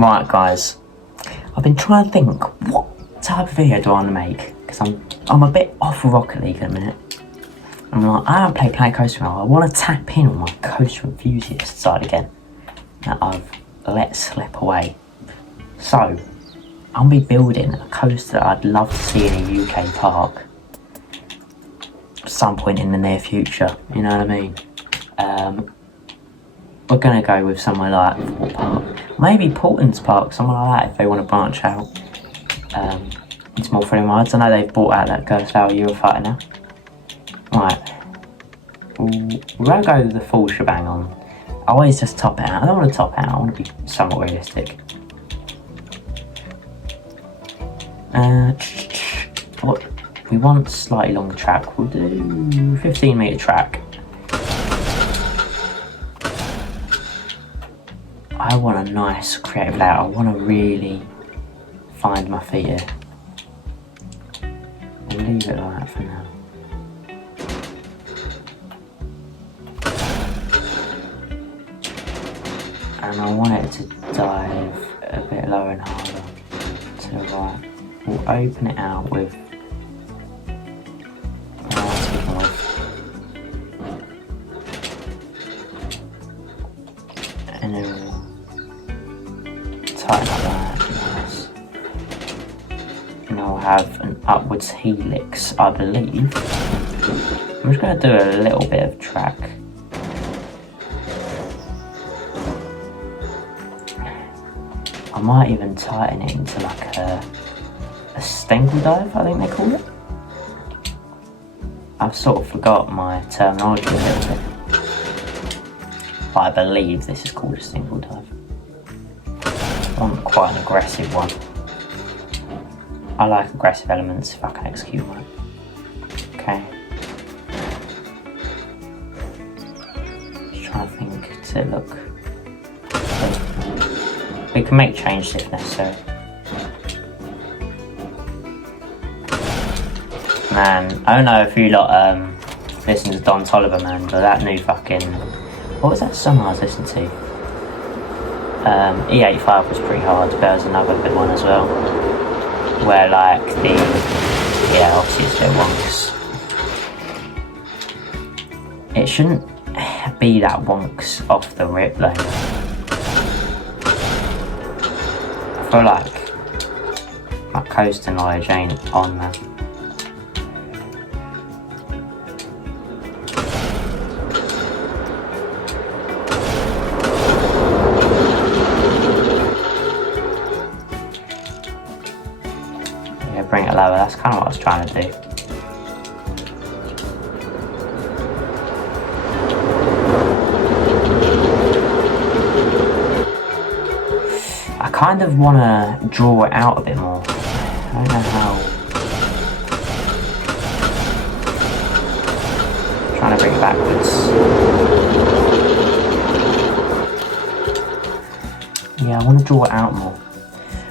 Right, guys, I've been trying to think what type of video do I want to make, because I'm a bit off of Rocket League at the minute. I'm like, I haven't played Planet Coaster now. I want to tap in on my coaster enthusiast side again that I've let slip away. So I'll be building a coaster that I'd love to see in a UK park at some point in the near future, you know what I mean? We're going to go with somewhere like Thorpe Park, maybe Portland's Park, somewhere like that if they want to branch out into more friendly rides. I know they've bought out that Gerstlauer Eurofighter now. Right, we're going to go with the full shebang on. I always just top it out. I don't want to top it out, I want to be somewhat realistic. What we want slightly longer track, we'll do 15 metre track. I want a nice creative layout. I want to really find my feet here. I'll leave it like that for now. And I want it to dive a bit lower and harder to the right. We'll open it out with and then we'll tighten up that, nice. And I'll have an upwards helix, I believe. I'm just going to do a little bit of track. I might even tighten it into like a Stengel dive, I think they call it. I've sort of forgot my terminology a little bit. But I believe this is called a Stengel dive. I want quite an aggressive one. I like aggressive elements if I can execute one. Okay. Just trying to think to look. We can make changes if necessary. Man, I don't know if you lot listen to Don Toliver, man, but that new fucking... What was that song I was listening to? E85 was pretty hard, but there was another good one as well. Where like the... Yeah, obviously it's a bit wonks. It shouldn't be that wonks off the rip though. I feel like my coaster knowledge ain't on that. Yeah, bring it lower, that's kind of what I was trying to do. I kind of want to draw it out a bit more. I don't know how. I'm trying to bring it backwards. Yeah, I want to draw it out more.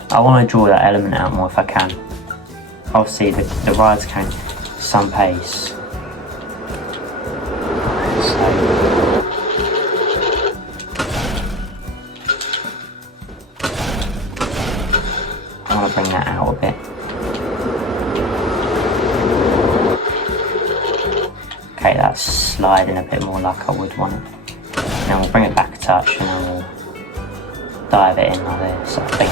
I want to draw that element out more if I can. Obviously, the rides can some pace. I want to bring that out a bit. Okay, that's sliding a bit more like I would want it. Then we'll bring it back a touch and then we'll dive it in like this, I think.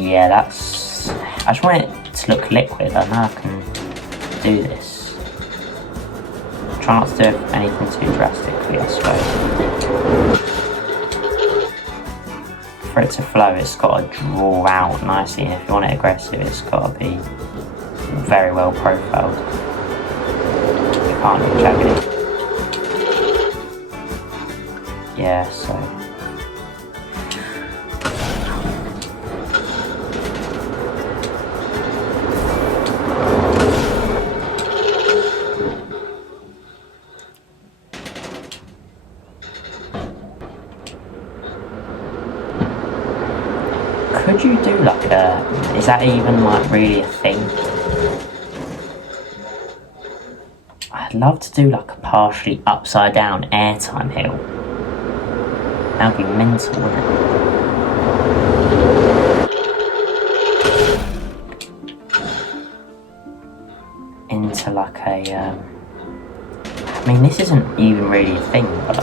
Yeah, that's... I just want it to look liquid. I know I can do this. Try not to do anything too drastically, I suppose. For it to flow, it's got to draw out nicely, and if you want it aggressive, it's got to be very well profiled. You can't look jaggedy. Yeah, so... Could you do like a... Is that even like really a thing? I'd love to do like a partially upside down airtime hill. That'd be mental, wouldn't it? Into like a, I mean, this isn't even really a thing, but...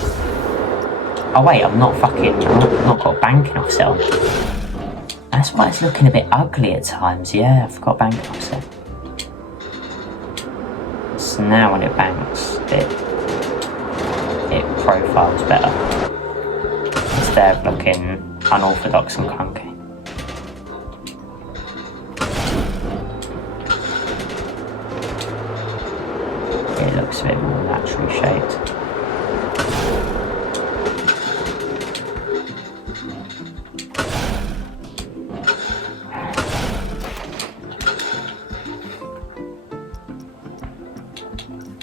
Oh wait, I've not got a banking offset on. That's why it's looking a bit ugly at times, yeah, I forgot banking offset. So now when it banks, it profiles better. Instead of looking unorthodox and clunky. It looks a bit more naturally shaped.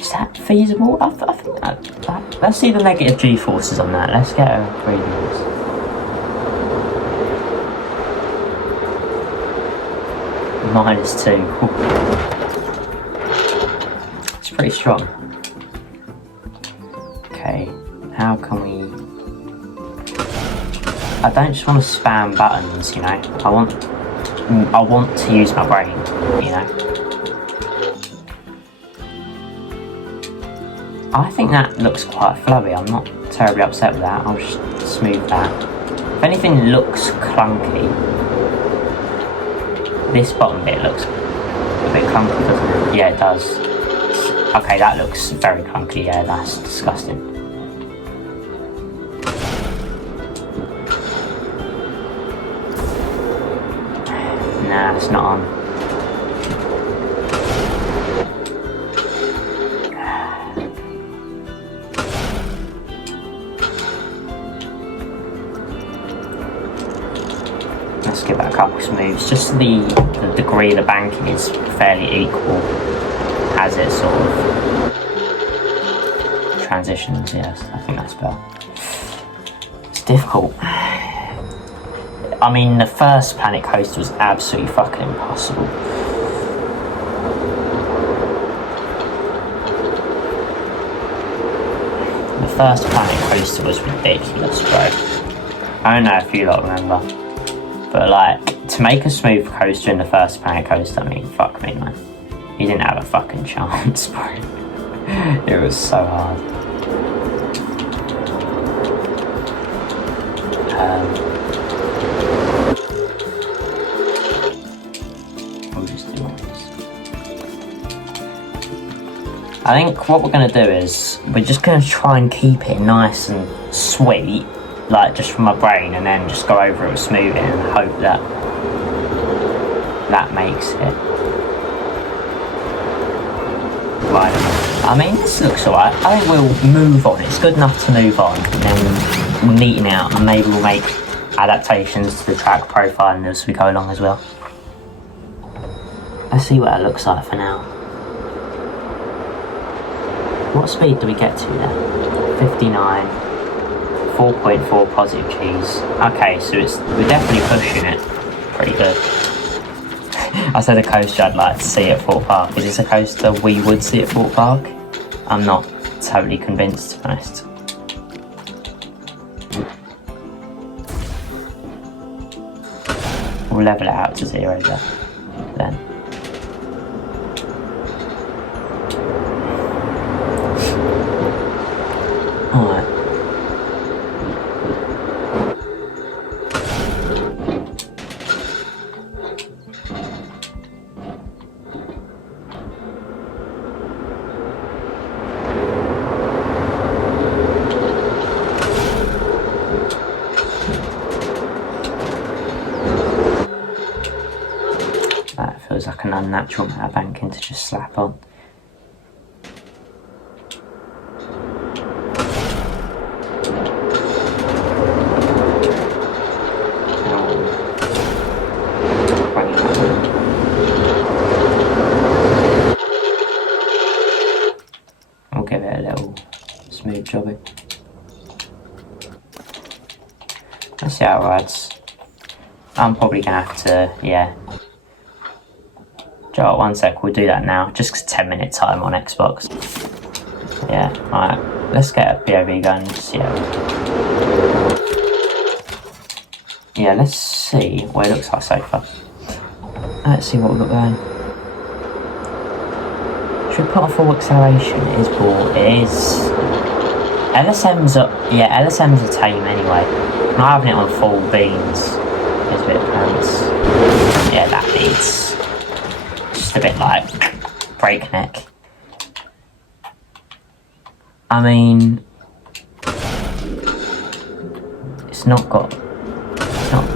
Is that feasible? I think that... Let's see the negative G-forces on that. Let's get a previous. -2. It's pretty strong. Okay, how can we... I don't just want to spam buttons, you know. I want to use my brain, you know. I think that looks quite flowy. I'm not terribly upset with that. I'll just smooth that. If anything looks clunky, this bottom bit looks a bit clunky, doesn't it? Yeah, it does. Okay, that looks very clunky. Yeah, that's disgusting. Nah, it's not on. Let's give that a couple smooths. Just so the degree of the banking is fairly equal as it sort of transitions. Yes, I think that's better. It's difficult. I mean, the first Planet Coaster was absolutely fucking impossible. The first Planet Coaster was ridiculous, bro. I don't know if you lot remember, but like, to make a smooth coaster in the first Planet Coaster, I mean, fuck me, man. You didn't have a fucking chance, bro. It was so hard. We'll just do this. I think what we're going to do is we're just going to try and keep it nice and sweet, like just from my brain, and then just go over it and smooth it and hope that that makes it. Right. I mean, this looks alright. I think we'll move on. It's good enough to move on, and then we'll neaten out, and maybe we'll make adaptations to the track profile as we go along as well. Let's see what it looks like for now. What speed do we get to there? 59. 4.4 positive Gs. Okay, so we're definitely pushing it. Pretty good. I said a coaster I'd like to see at Thorpe Park. Is this a coaster we would see at Thorpe Park? I'm not totally convinced, to be honest. We'll level it out to 0 there. Then. Alright. That feels like an unnatural amount of banking to just slap on. I'll give it a little smooth jobbing. Let's see how it rides. I'm probably gonna have to, yeah. Joe, 1 sec, we'll do that now. Just 'cause 10-minute time on Xbox. Yeah, alright. Let's get a POV going and see how. Yeah, let's see what it looks like so far. Let's see what we've got going. Should we put on full acceleration? It is ball. It is. LSM's are, yeah, LSM's are tame anyway. Not having it on full beans is a bit of pants. Yeah, that beats. Just a bit like breakneck. I mean, it's not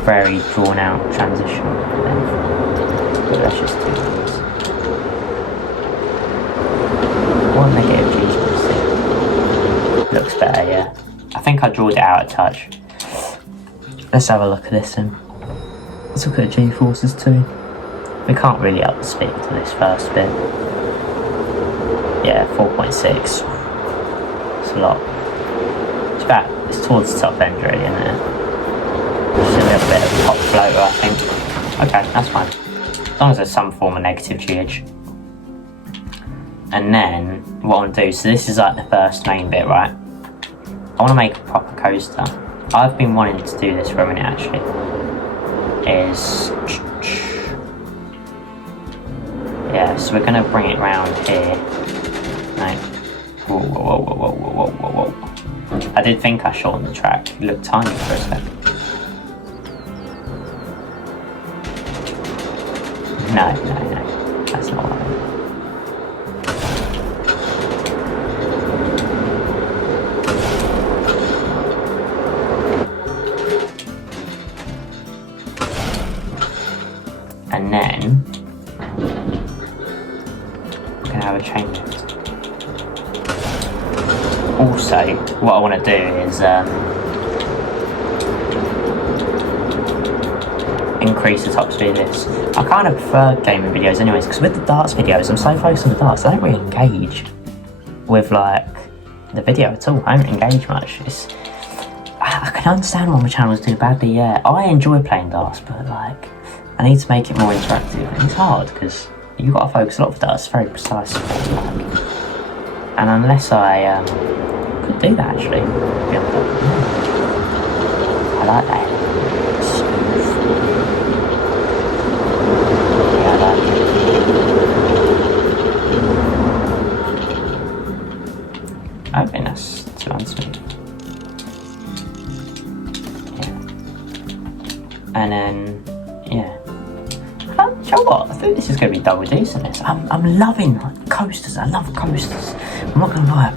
very drawn out transition. But let's just do this. One negative G's looks better, yeah. I think I drawed it out a touch. Let's have a look at this then. Let's look at G-forces too. We can't really up the speed to this first bit. Yeah, 4.6. It's a lot. It's towards the top end really, isn't it? Just a little bit of top floater, I think. Okay, that's fine. As long as there's some form of negative GH. And then, what I want to do, so this is like the first main bit, right? I want to make a proper coaster. I've been wanting to do this for a minute actually. Yeah, so we're going to bring it round here. No. Whoa. I did think I shortened the track. It looked tiny for a second. No. That's not what I meant. And then we're going to have a change it. Also, what I want to do is increase the top speed of this. I kind of prefer gaming videos anyways, because with the darts videos, I'm so focused on the darts, I don't really engage with like the video at all. I don't engage much. I can understand why my channel's doing badly, yeah. I enjoy playing darts, but like, I need to make it more interactive. And it's hard, because you've got to focus a lot with darts, it's very precise. And unless I could do that actually. I like that. Smooth. Yeah, I like it. I don't think that's too unsmooth. Yeah. And then, yeah. Do you know what? I think this is going to be double decent. I'm loving coasters. I love coasters. I'm not going to lie,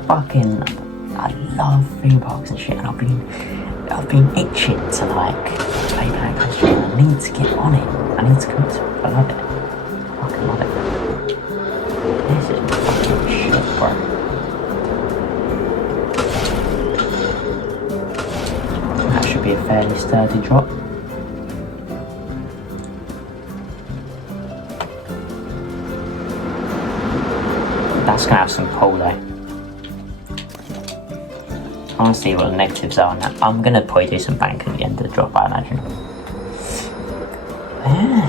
I love theme parks and shit, and I've been itching to like play Planet Coaster. I need to get on it. I need to commit to it. I love it. I fucking love it. This is fucking shit, bro. That should be a fairly sturdy drop. That's gonna have some pull though. I want to see what the negatives are on that. I'm gonna probably do some bank at the end of the drop, I imagine. Yeah,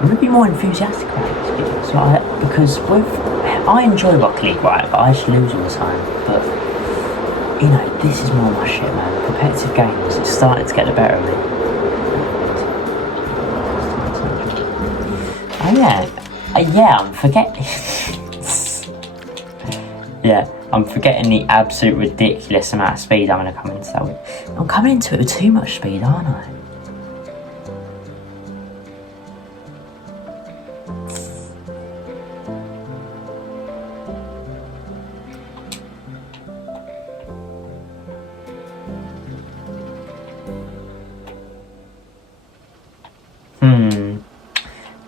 I'm gonna be more enthusiastic about this video, so because I enjoy Rocket League, right? But I just lose all the time. But you know, this is more my shit, man. Competitive games, it's starting to get the better of me. Oh yeah, I'm forgetting. Yeah, I'm forgetting the absolute ridiculous amount of speed I'm going to come into that with. I'm coming into it with too much speed, aren't I?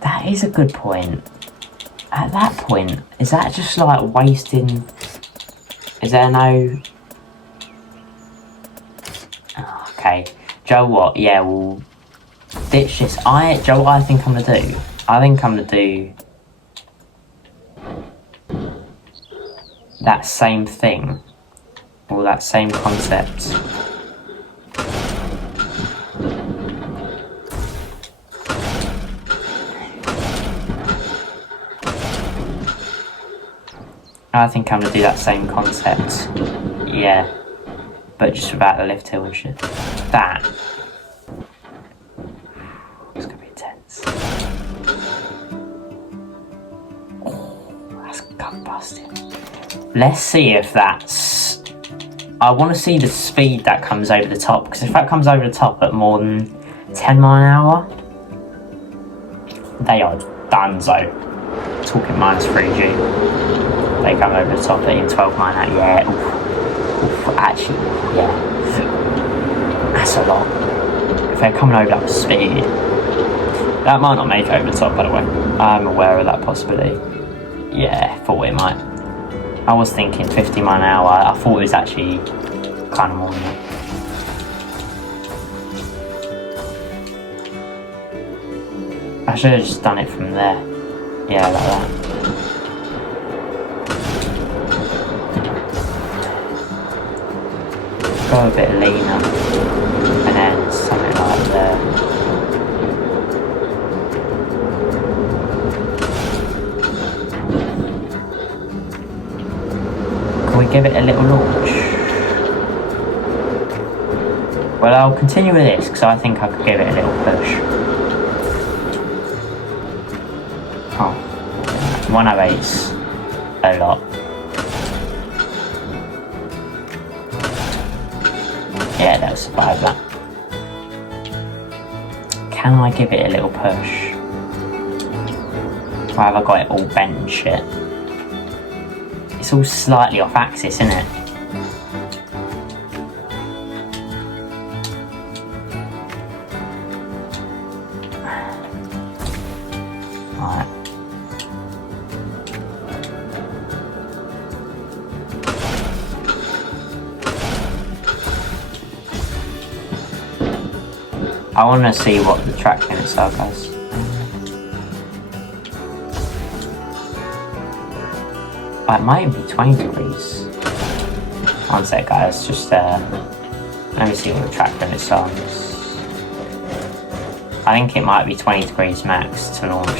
That is a good point. At that point, is that just like wasting? Is there no? Oh, okay, Joe, what? Yeah, well, ditch this. Joe, what I think I'm gonna do? I think I'm gonna do that same thing, or that same concept. I think I'm gonna do that same concept, yeah, but just without the lift hill and shit. That, Let's see if that's... I want to see the speed that comes over the top, because if that comes over the top at more than 10 mile an hour, they are donezo. Talking minus 3G. They come over the top at even 12 mile an hour. Yeah, oof, actually, yeah. That's a lot. If they're coming over that speed, that might not make it over the top, by the way. I'm aware of that possibility. Yeah, thought it might. I was thinking 50 mile an hour. I thought it was actually kind of more than that. I should have just done it from there. Yeah, like that. Go a bit leaner. And then something like there. Can we give it a little launch? Well, I'll continue with this because I think I could give it a little push. Oh, 108's a lot. Yeah, that'll survive that. Can I give it a little push? Or have I got it all bent and shit? It's all slightly off axis, isn't it? Right. I want to see what the track limits are, guys. It might be 20 degrees. One sec, guys. Just let me see what the track limits are on this. I think it might be 20 degrees max to launch.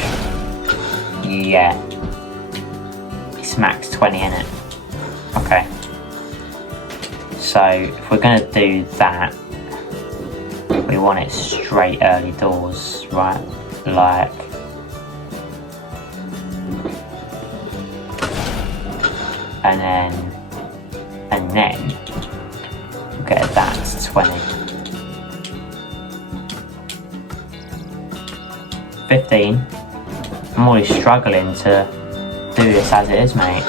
Yeah. It's max 20 in it. Okay. So if we're gonna do that, we want it straight early doors, right? Like. And then we'll get that to 20. 15. I'm always struggling to do this as it is, mate.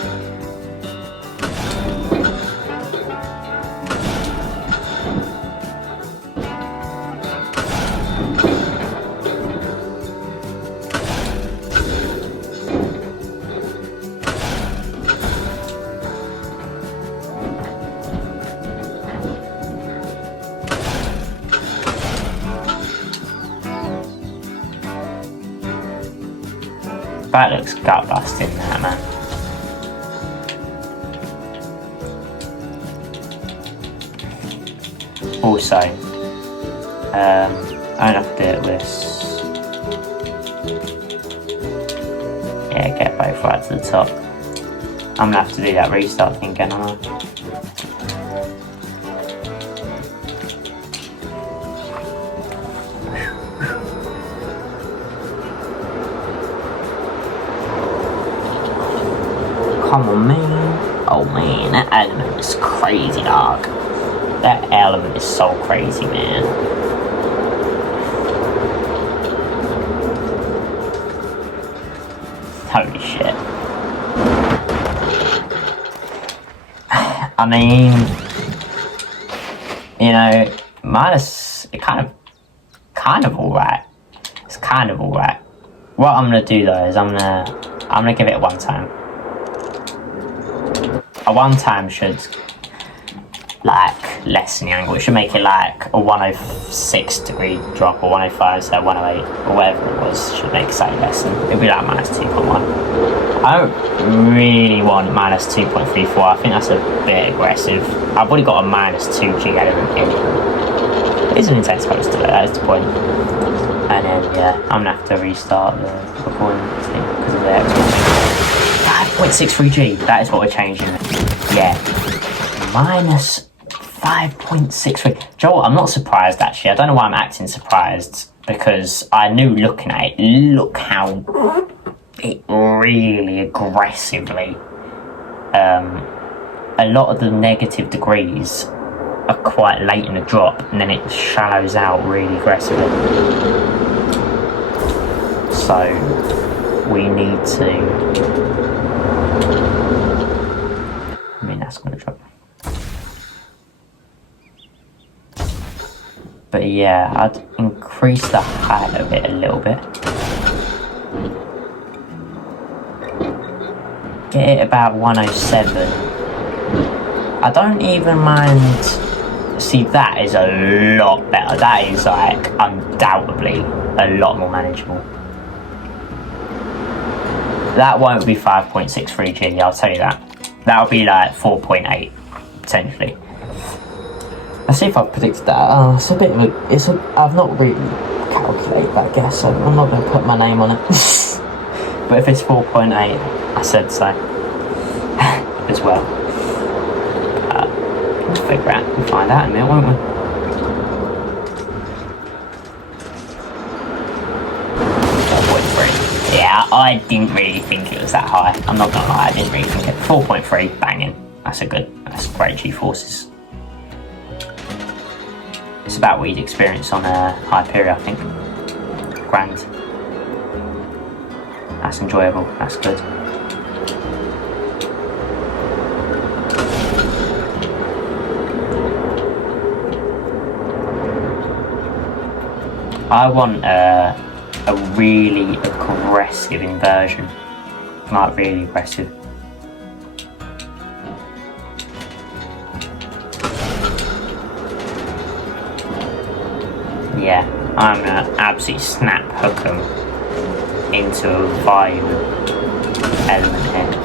That looks gut busting, that man. Also, I don't have to do it with this. Yeah, get both right to the top. I'm gonna have to do that restart thing again, aren't I? Come on, man. Oh, man, that element is crazy, dog. That element is so crazy, man. Holy shit. I mean, you know, minus, it kind of alright. It's kind of alright. What I'm gonna do though is I'm gonna give it a one time. A one time should like lessen the angle. It should make it like a 106 degree drop or 105 instead of 108 or whatever it was. Should make it slightly lessen. It'll be like minus 2.1. I don't really want minus 2.34. I think that's a bit aggressive. I've already got a minus 2G element in. It's an intense poster, that is the point. And then yeah, I'm gonna have to restart the recording thing because of the Xbox. 5.63G, that is what we're changing. Yeah. Minus 5.63. Joel, I'm not surprised actually. I don't know why I'm acting surprised because I knew looking at it, look how it really aggressively a lot of the negative degrees are quite late in the drop, and then it shallows out really aggressively. So we need to... I mean, that's going to drop. But yeah, I'd increase the height of it a little bit. Get it about 107. I don't even mind. See, that is a lot better. That is like undoubtedly a lot more manageable. That won't be 5.63 G, I'll tell you that. That'll be like 4.8 potentially. Let's see if I've predicted that. It's a bit. I've not really calculated that guess, so I'm not going to put my name on it. But if it's 4.8, I said so as well. We'll figure out. We'll find out in a minute, won't we? Yeah, I didn't really think it was that high. I'm not gonna lie, I didn't really think it. 4.3, banging. That's great G-forces. It's about what you'd experience on Hyperion, I think. Grand. That's enjoyable, that's good. I want a really aggressive inversion. Like really aggressive. Yeah, I'm gonna absolutely snap hook them into a violent element here.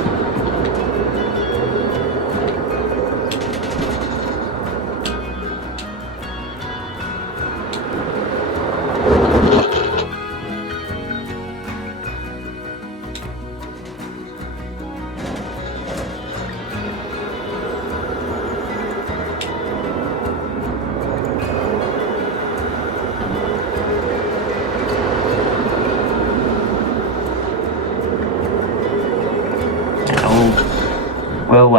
We'll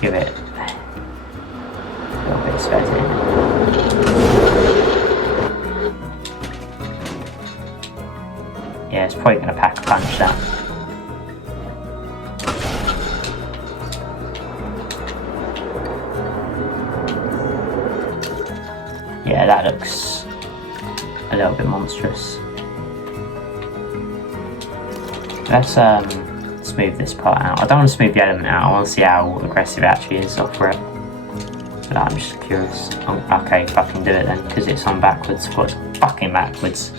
give it a little bit of space in. Yeah, it's probably going to pack a punch that. Yeah, that looks a little bit monstrous. Let's smooth this part out. I don't want to smooth the element out, I want to see how aggressive it actually is off rip. But I'm just curious. Oh, okay, fucking do it then, because it's on backwards. What's fucking backwards?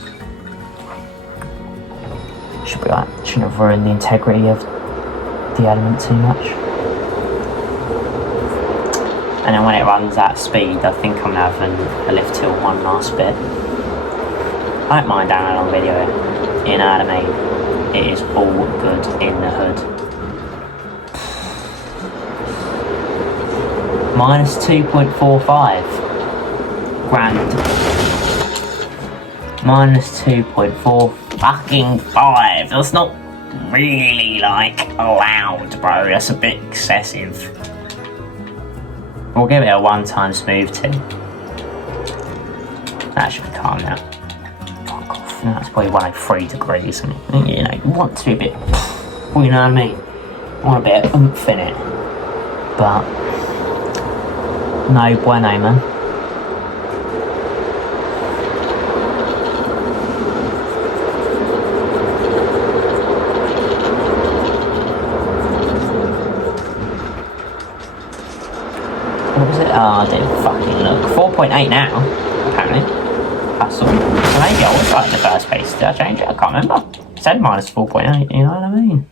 Should be like, shouldn't have ruined the integrity of the element too much. And then when it runs at speed, I think I'm having a lift till one last bit. I don't mind down a long video, you know what I mean? It is all good in the hood. Minus 2.45 grand. Minus 2.4 fucking 5. That's not really like allowed, bro. That's a bit excessive. We'll give it a one-time smooth too. That should be calm now. No, it's probably 103 degrees, and you know, you want to be a bit, well, you know what I mean? You want a bit of oomph in it, but no bueno, man. What was it? Oh, I didn't fucking look. 4.8 now, apparently. That's all. So maybe I was right in the first place. Did I change it? I can't remember. It said minus 4.8, you know what I mean?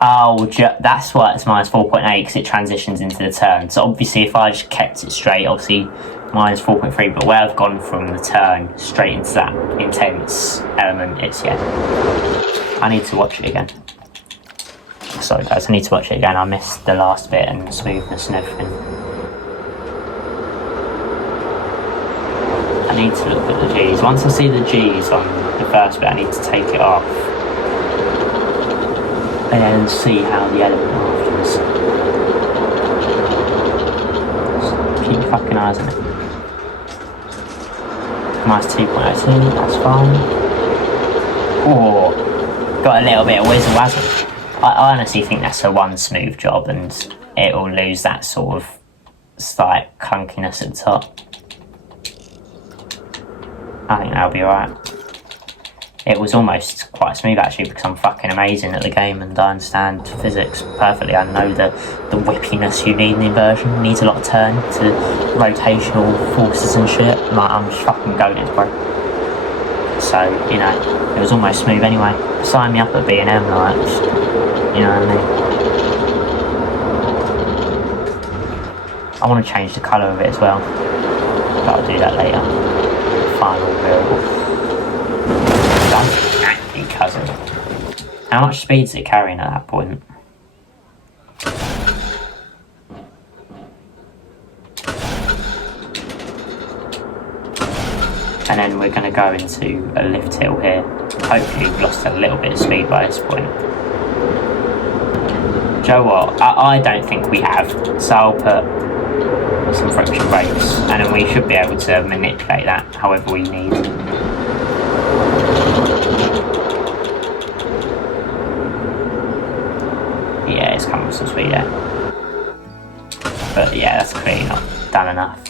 Oh, that's why it's minus 4.8, because it transitions into the turn. So obviously if I just kept it straight, obviously minus 4.3, but where I've gone from the turn straight into that intense element, it's, yeah. I need to watch it again. Sorry guys, I need to watch it again. I missed the last bit and the smoothness and everything. I need to look at the G's. Once I see the G's on the first bit, I need to take it off and then see how the element afterwards brakes. Just keep your fucking eyes on it. Minus 2.02, that's fine. Oh, got a little bit of whizzle wazzle. I honestly think that's a one smooth job and it will lose that sort of slight clunkiness at the top. I think that'll be alright. It was almost quite smooth actually because I'm fucking amazing at the game and I understand physics perfectly. I know the whippiness you need in the inversion. It needs a lot of turn to rotational forces and shit. Like, I'm just fucking goated, bro. So, you know, it was almost smooth anyway. Sign me up at B&M, like, you know what I mean? I want to change the colour of it as well, but I'll do that later. Final variable. Done. You cousin. How much speed's it carrying at that point? And then we're going to go into a lift hill here. Hopefully we've lost a little bit of speed by this point. Do you know what? I don't think we have. So I'll put some friction brakes and then we should be able to manipulate that however we need. Yeah, it's coming with some speed there. But yeah, that's clearly not done enough.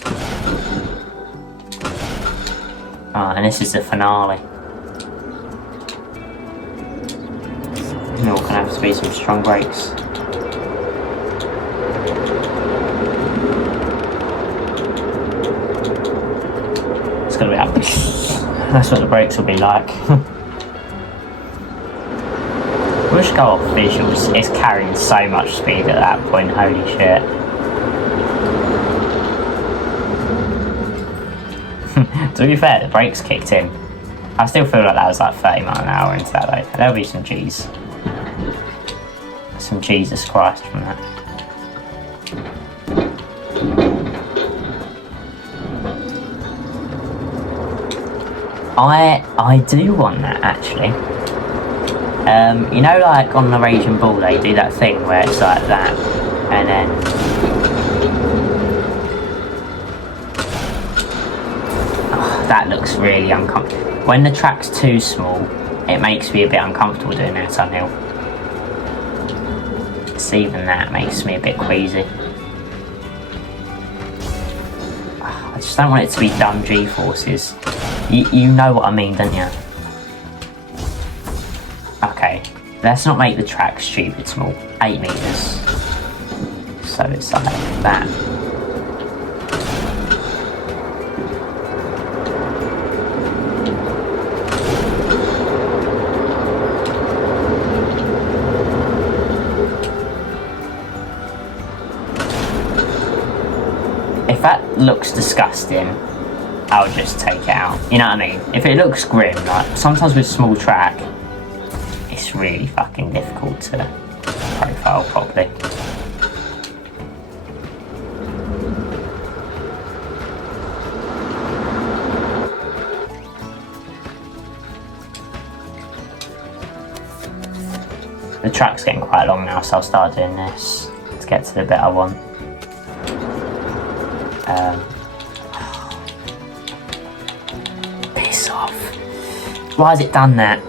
And this is the finale. We're going to have to be some strong brakes. It's going to be up. That's what the brakes will be like. We'll just go off visuals. It's carrying so much speed at that point, holy shit. To be fair, the brakes kicked in. I still feel like that was like 30 miles an hour into that though. There'll be some G's. Some Jesus Christ from that. I do want that actually. You know, like on the Raging Bull they do that thing where it's like that and then that looks really uncomfortable. When the track's too small, it makes me a bit uncomfortable doing that uphill. So even that makes me a bit queasy. I just don't want it to be dumb G-forces. You know what I mean, don't you? Okay, let's not make the track stupid small. 8 meters. So it's like that. If that looks disgusting, I'll just take it out. You know what I mean? If it looks grim, like sometimes with small track, it's really fucking difficult to profile properly. The track's getting quite long now, so I'll start doing this to get to the bit I want. Piss off. Why has it done that?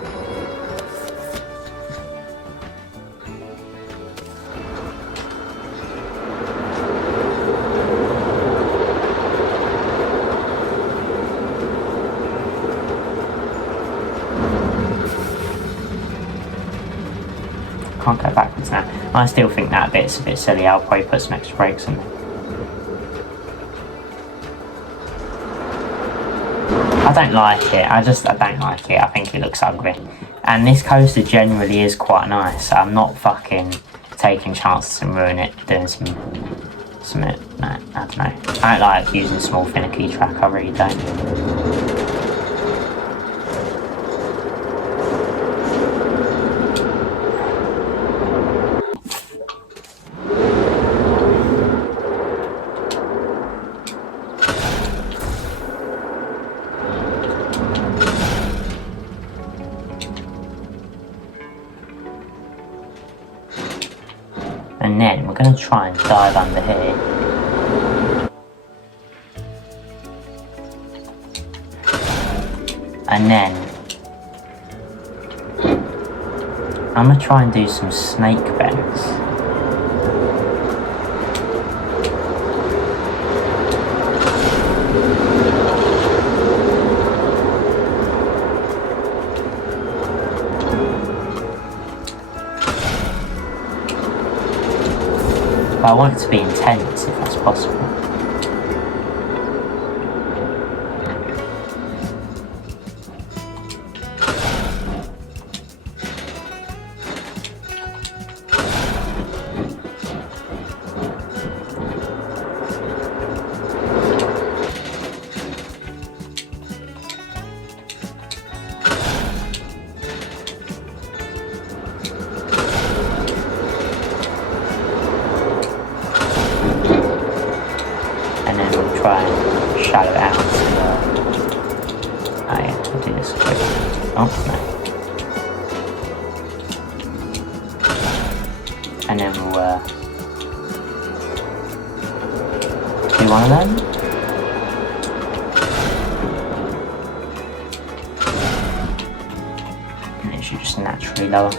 Can't go backwards now. I still think that bit's a bit silly. I'll probably put some extra brakes in there. I don't like it. I don't like it. I think it looks ugly. And this coaster generally is quite nice. I'm not fucking taking chances and ruining it doing some no, I don't know. I don't like using small finicky track. I really don't. And then we're going to try and dive under here. And then I'm going to try and do some snake bends. But I want it to be intense if that's possible. And then we'll try and shadow it out to oh yeah, we'll do this quick. Oh no. And then we'll do one of them. And it should just naturally lower.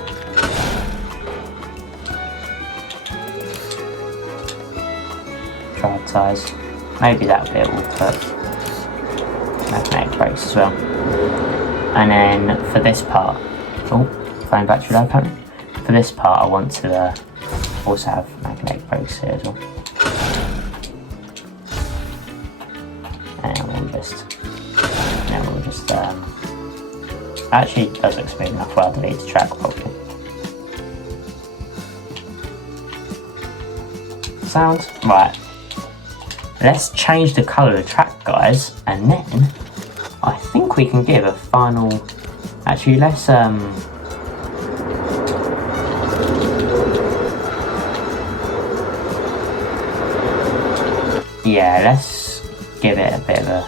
Prioritize. Maybe that bit will put magnetic brakes as well. And then for this part, oh, phone battery low apparently. For this part, I want to also have magnetic brakes here as well. And we'll just, actually it does look smooth enough. Well, I'll delete the track probably. Sound right. Let's change the colour of the track, guys, and then I think we can give a final. Actually, let's yeah, let's give it a bit of a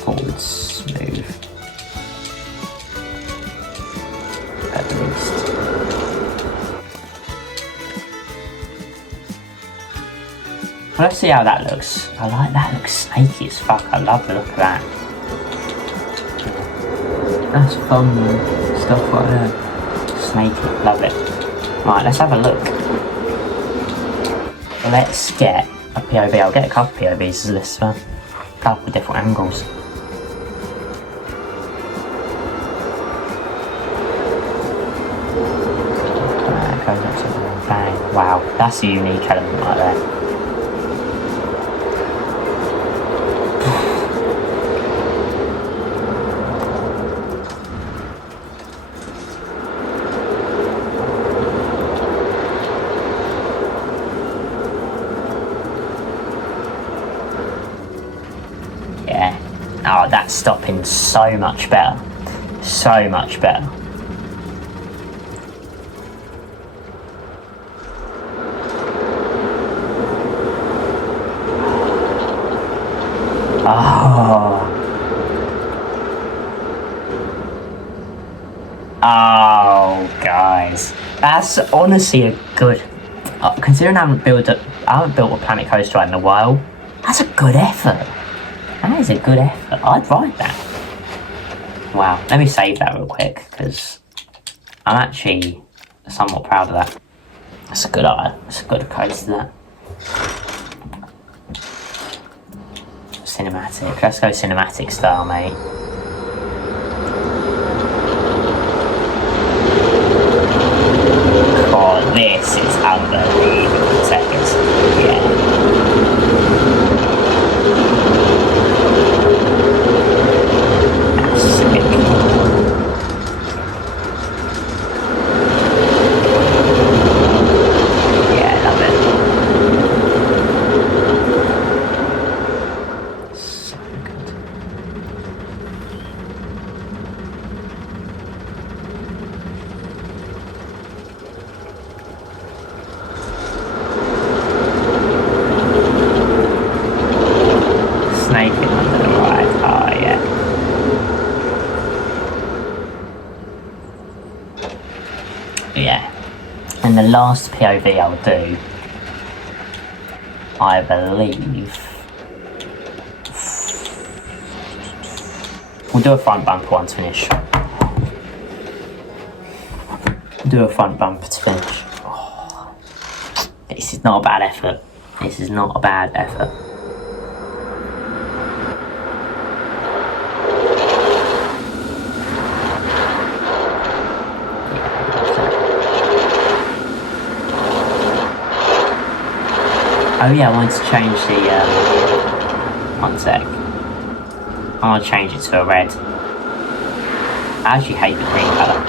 forward smooth, at least. Let's see how that looks. I like that, looks snaky as fuck. I love the look of that. That's fun stuff right there. Snaky, love it. Right, let's have a look. Let's get a POV. I'll get a couple of POVs as this one. A couple of different angles. Goes up to the bang. Wow, that's a unique element right there. Oh, that's stopping so much better. So much better. Oh. Oh, guys. That's honestly a good... considering I haven't built a Planet Coaster Ride in a while, that's a good effort. That is a good effort. I'd ride that. Wow. Let me save that real quick, because I'm actually somewhat proud of that. That's a good eye. That's a good coaster, that. Cinematic. Let's go cinematic style, mate. God, this is unbelievable seconds. Yeah. Yeah, and the last POV I'll do I believe we'll do a front bumper one to finish. Do a front bumper to finish. Oh, this is not a bad effort. This is not a bad effort. Oh yeah, I wanted to change the, one sec. I want to change it to a red. I actually hate the green colour.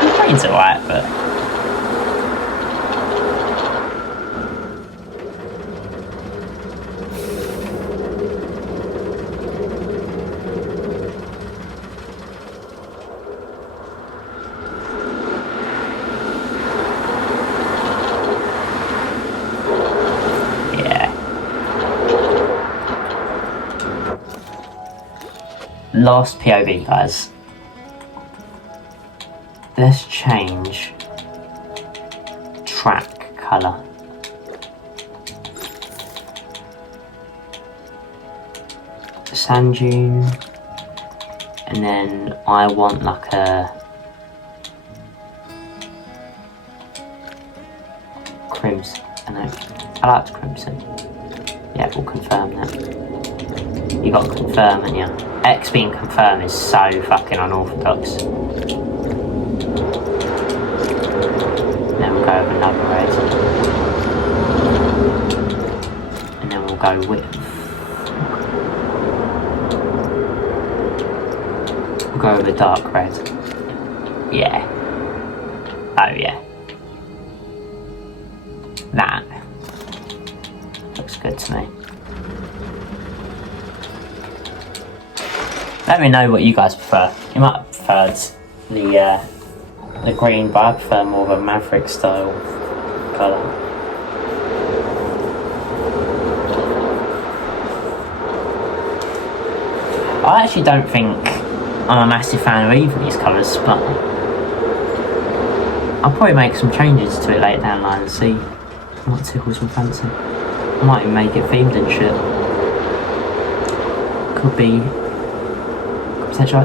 The green's alright, but... Last POV, guys. Let's change track colour. Sand dune, and then I want like a crimson. I like crimson. Yeah, we'll confirm that. You got to confirm, and yeah. X being confirmed is so fucking unorthodox. Then we'll go with another red. And then we'll go with... We'll go with a dark red. Yeah. Oh yeah. That looks good to me. Let me know what you guys prefer. You might have preferred the green, but I prefer more of a Maverick style colour. I actually don't think I'm a massive fan of either of these colours, but I'll probably make some changes to it later down the line and see what tickles my fancy. I might even make it themed and shit. Could be...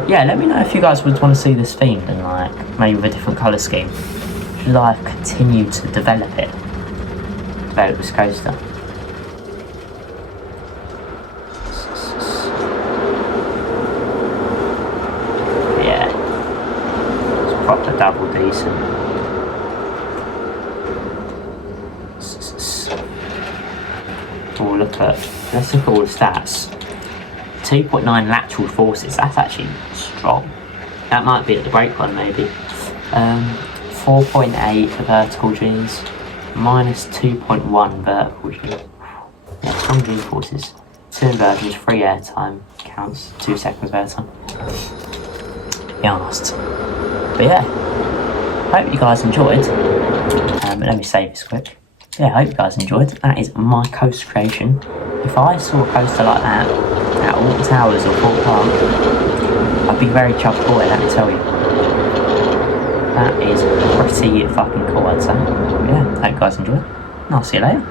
Yeah, let me know if you guys would want to see this themed and like maybe with a different colour scheme. Should I continue to develop it? Develop this coaster. Yeah. It's proper double decent. Oh, let's look at all the stats. 2.9 lateral forces, that's actually strong. That might be at the brake one maybe. 4.8 for vertical G's, minus 2.1 vertical G. Yeah, strong G forces. 2 inversions, 3 airtime, counts 2 seconds of airtime. Be honest. But yeah, hope you guys enjoyed. Let me save this quick. Yeah, I hope you guys enjoyed. That is my coaster creation. If I saw a coaster like that at Alton Towers or Thorpe Park, I'd be very chuffed for it, let me tell you. That is pretty fucking cool, I'd say. Yeah, hope you guys enjoyed. And I'll see you later.